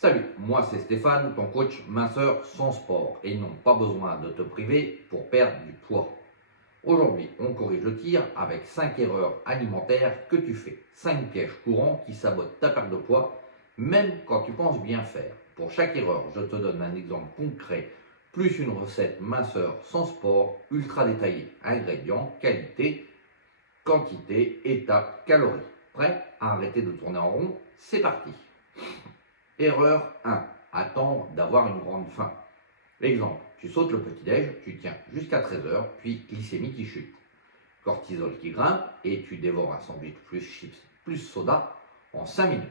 Salut, moi c'est Stéphane, ton coach minceur sans sport et non pas besoin de te priver pour perdre du poids. Aujourd'hui, on corrige le tir avec 5 erreurs alimentaires que tu fais, 5 pièges courants qui sabotent ta perte de poids même quand tu penses bien faire. Pour chaque erreur, je te donne un exemple concret plus une recette minceur sans sport ultra détaillée, ingrédients, qualité, quantité, étapes, calories. Prêt à arrêter de tourner en rond? C'est parti. Erreur 1. Attendre d'avoir une grande faim. Exemple, tu sautes le petit-déj, tu tiens jusqu'à 13h, puis glycémie qui chute. Cortisol qui grimpe et tu dévores un sandwich plus chips plus soda en 5 minutes.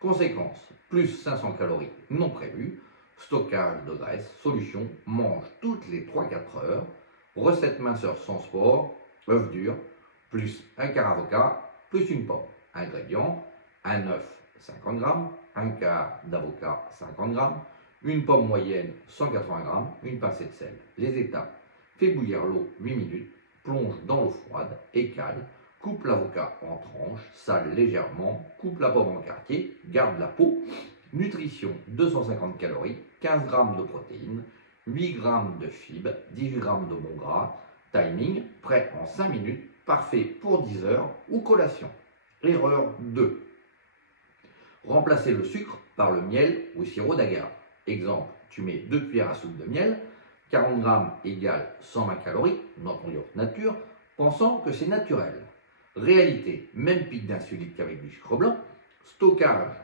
Conséquence, plus 500 calories non prévues, stockage de graisse, solution, mange toutes les 3-4 heures, recette minceur sans sport, œuf dur, plus un quart avocat, plus une pomme. Ingrédients, un œuf 50 grammes, un quart d'avocat 50 grammes, une pomme moyenne 180 grammes, une pincée de sel. Les étapes, fais bouillir l'eau 8 minutes, plonge dans l'eau froide, écale, coupe l'avocat en tranches, sale légèrement, coupe la pomme en quartier, garde la peau. Nutrition, 250 calories, 15 g de protéines, 8 g de fibres, 18 g de bon gras. Timing, prêt en 5 minutes, parfait pour 10 heures ou collation. Erreur 2. Remplacer le sucre par le miel ou sirop d'agave. Exemple, tu mets 2 cuillères à soupe de miel, 40 g égale 120 calories dans ton yaourt nature, pensant que c'est naturel. Réalité, même pic d'insuline qu'avec du sucre blanc. Stockage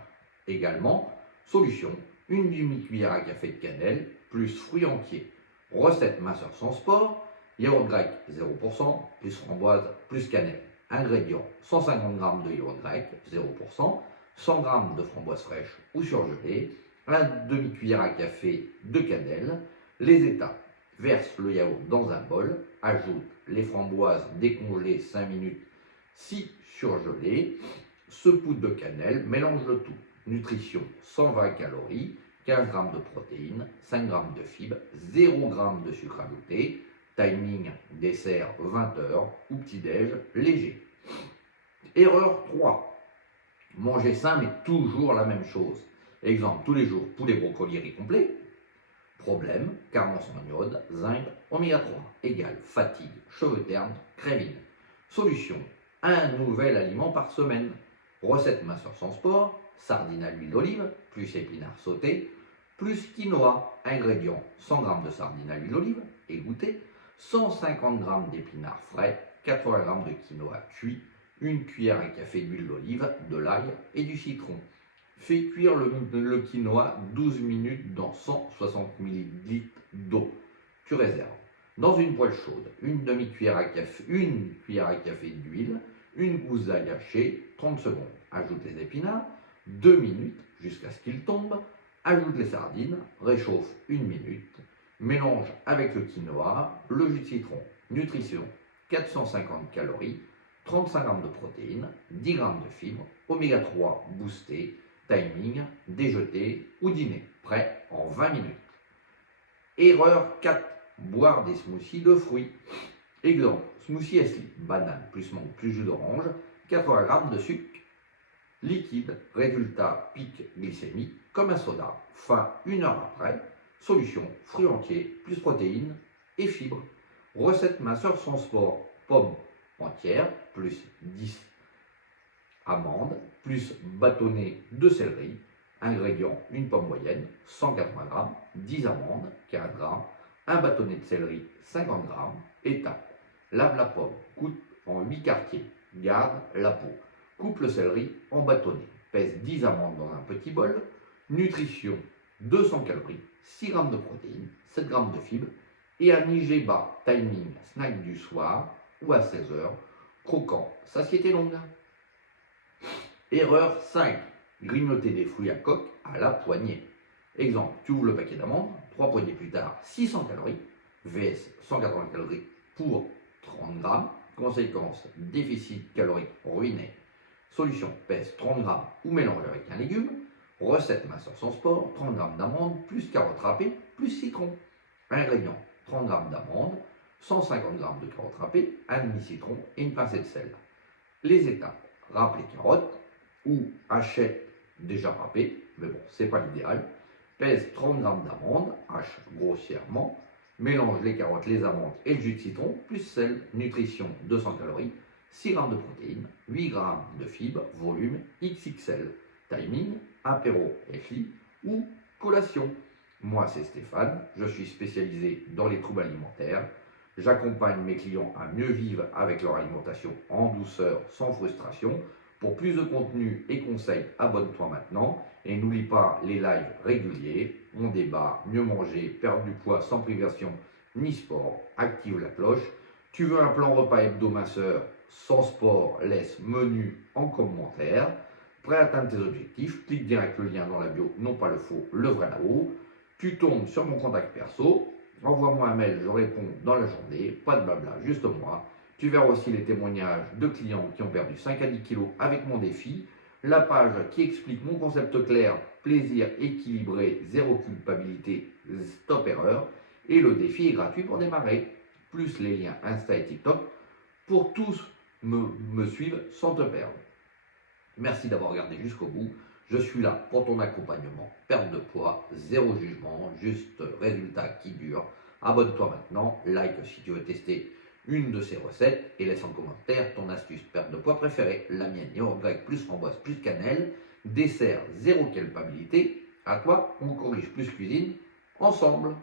également. Solution, une demi-cuillère à café de cannelle plus fruits entiers. Recette minceur sans sport, yaourt grec 0%, plus framboise, plus cannelle. Ingrédients, 150 g de yaourt grec 0%, 100 g de framboise fraîche ou surgelée, un demi-cuillère à café de cannelle. Les étapes, verse le yaourt dans un bol, ajoute les framboises décongelées 5 minutes si surgelées, saupoudre de cannelle, mélange le tout. Nutrition, 120 calories, 15 g de protéines, 5 g de fibres, 0 g de sucre ajouté. Timing, dessert 20h ou petit-déj léger. Erreur 3. Manger sain mais toujours la même chose. Exemple, tous les jours, poulet brocoli riz complet. Problème, carence en iode, zinc, oméga 3, égale fatigue, cheveux ternes, craving. Solution, un nouvel aliment par semaine. Recette minceur sans sport, sardines à l'huile d'olive, plus épinards sautés, plus quinoa. Ingrédients, 100 g de sardines à l'huile d'olive, égoutté, 150 g d'épinards frais, 80 g de quinoa cuit, une cuillère à café d'huile d'olive, de l'ail et du citron. Fais cuire le quinoa 12 minutes dans 160 ml d'eau. Tu réserves. Dans une poêle chaude, une cuillère à café d'huile, une gousse d'ail haché, 30 secondes. Ajoute les épinards, 2 minutes jusqu'à ce qu'ils tombent. Ajoute les sardines, réchauffe 1 minute. Mélange avec le quinoa, le jus de citron. Nutrition, 450 calories, 35 g de protéines, 10 g de fibres, oméga 3 boosté. Timing, déjeuner ou dîner, prêt en 20 minutes. Erreur 4. Boire des smoothies de fruits. Exemple, smoothie assis, banane plus mangue plus jus d'orange, 80 g de sucre liquide. Résultat, pic glycémique comme un soda. Fin 1 heure après. Solution, fruits entiers plus protéines et fibres. Recette minceur sans sport, pomme entière plus 10 amandes, plus bâtonnet de céleri. Ingrédients, une pomme moyenne, 180 g, 10 amandes, 15 g, un bâtonnet de céleri, 50 g. Étape, lave la pomme, coupe en 8 quartiers, garde la peau. Coupe le céleri en bâtonnets, pèse 10 amandes dans un petit bol. Nutrition, 200 calories, 6 g de protéines, 7 g de fibres et un IGBA. Timing, snack du soir ou à 16h. Croquant, satiété longue. Erreur 5. Grignoter des fruits à coque à la poignée. Exemple, tu ouvres le paquet d'amandes, 3 poignées plus tard, 600 calories, vs 180 calories pour 30 g. Conséquence, déficit calorique ruiné. Solution, pèse 30 g ou mélange avec un légume. Recette minceur sans sport, 30 g d'amandes, plus carottes râpées, plus citron. Ingrédients, 30 g d'amandes, 150 g de carottes râpées, un demi-citron et une pincée de sel. Les étapes, râpe les carottes, ou achète déjà râpé, mais bon, c'est pas l'idéal. Pèse 30 g d'amandes, hache grossièrement. Mélange les carottes, les amandes et le jus de citron, plus sel. Nutrition 200 calories, 6 g de protéines, 8 g de fibres, volume XXL. Timing, apéro FI ou collation. Moi, c'est Stéphane, je suis spécialisé dans les troubles alimentaires. J'accompagne mes clients à mieux vivre avec leur alimentation en douceur, sans frustration. Pour plus de contenu et conseils, abonne-toi maintenant et n'oublie pas les lives réguliers. On débat, mieux manger, perdre du poids sans privation ni sport, active la cloche. Tu veux un plan repas hebdo-minceur sans sport, laisse menu en commentaire. Prêt à atteindre tes objectifs, clique direct le lien dans la bio, non pas le faux, le vrai là-haut. Tu tombes sur mon contact perso, envoie-moi un mail, je réponds dans la journée, pas de blabla, juste moi. Tu verras aussi les témoignages de clients qui ont perdu 5 à 10 kilos avec mon défi, la page qui explique mon concept clair, plaisir équilibré, zéro culpabilité, stop erreur, et le défi est gratuit pour démarrer, plus les liens Insta et TikTok pour tous me suivre sans te perdre. Merci d'avoir regardé jusqu'au bout. Je suis là pour ton accompagnement. Perte de poids, zéro jugement, juste résultat qui dure. Abonne-toi maintenant, like si tu veux tester une de ces recettes et laisse en commentaire ton astuce perte de poids préférée. La mienne, yaourt grec plus framboise plus cannelle. Dessert, zéro culpabilité. À toi, on corrige plus cuisine ensemble.